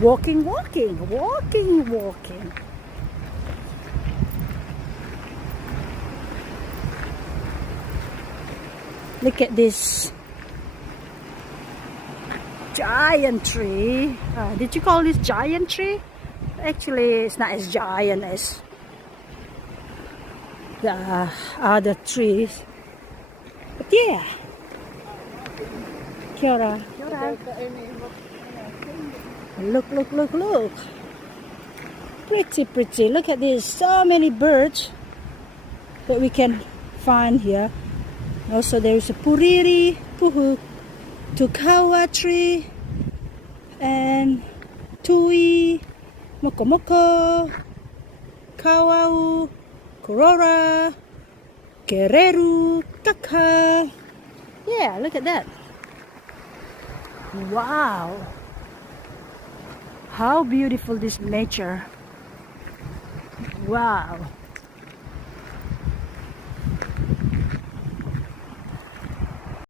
Walking, walking, walking, walking. Look at this giant tree. Did you call this giant tree? Actually, it's not as giant as the other trees. But yeah. Kia ora. Kia ora. Look, look, look, look. Pretty, pretty. Look at this. So many birds that we can find here. Also, there is a puriri, puhu, tukawa tree, and tui, mokomoko, kawau, korora, kereru, kaka. Yeah, look at that. Wow. How beautiful this nature. Wow.